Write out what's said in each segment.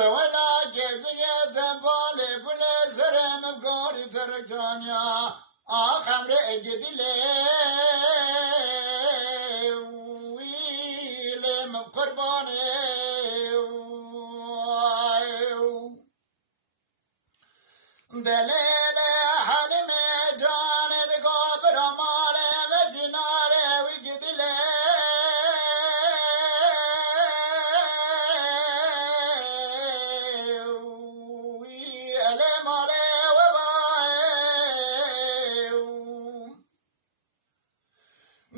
دولا گزیت بالی بله سرم گاری تر جانیا آخم ره گدیله ویلم قربانه دلیل حلم جان دگا برامال مجناره وی گدیله وی علماله و بایو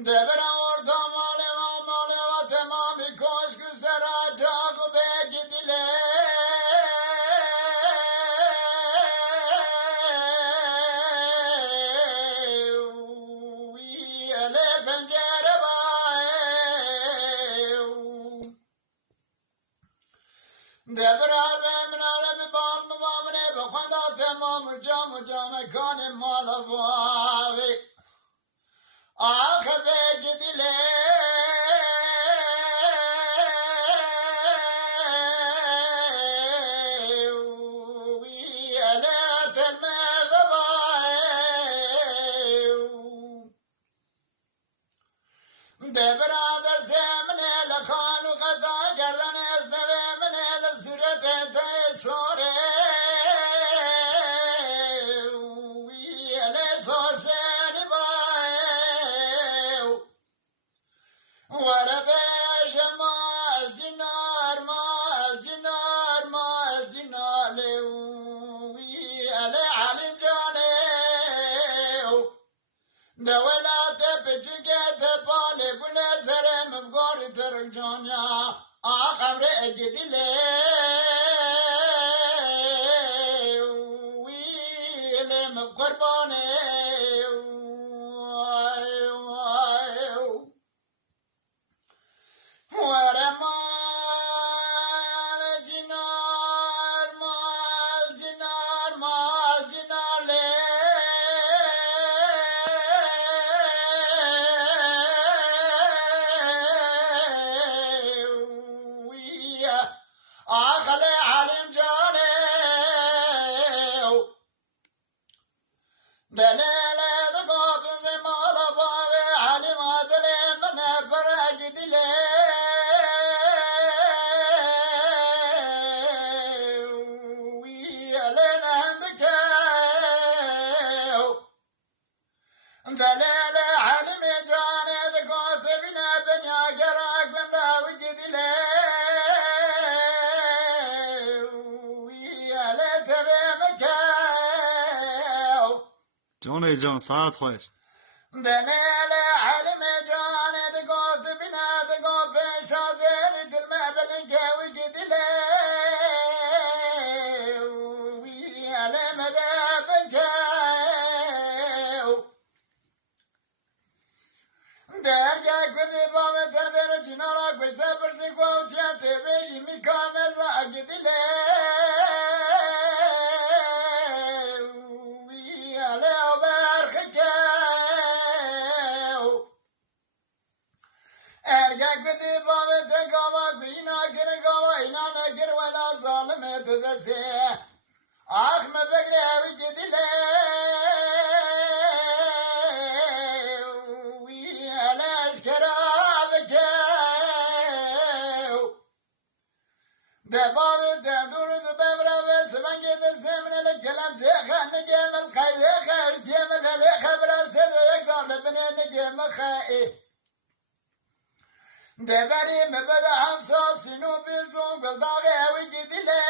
دبر آردا ماله و ماله و تمامی کشک سرا جاگو بگدیله دبرار به مناره به بال مبامنه به خوندا تمام جام کان مالا باوی آخر به گدیله وی علات المذبایو دبراد زمنه لخان و قضا کردن از صورت سوره ویل سوسن بایو وربش مال جنار ویل علم جانیو دولت بچگت پالی بله سرم بگاری ترک جانیا آخم ره گدیله ویلم قربانه ورمال جنار له آخل علم جانیو دلیل دقاق زمال باوی علم عدل من برگ دلی ویلن هندکیو دلیل علم جانی دقاق بنا دنیا گراک بنداوی دلی جان جان ساعت خوش دلیل علم جان دگو بنا دگو پیشا دیر دل مبلن که وی گدیله وی علم دبن که درگه کنی بامه تدر جنارا کشته برسی کوچه تبشی میکانه زا گدیله ارگه کنی بامه تگاما اینا گرگاما اینا نگر ولا ظالمه تدسه آخم بگره وی گدیله وی علش کرابکه دبابه دور ببره و سمنگه دسته من الکلم شیخه نگیم الخیخه اشتیم الهلیخه برسه و یک دار لبنه نگیم خیخه دبری مبدا همسا سینو بیزون گلداغ اوی گدیله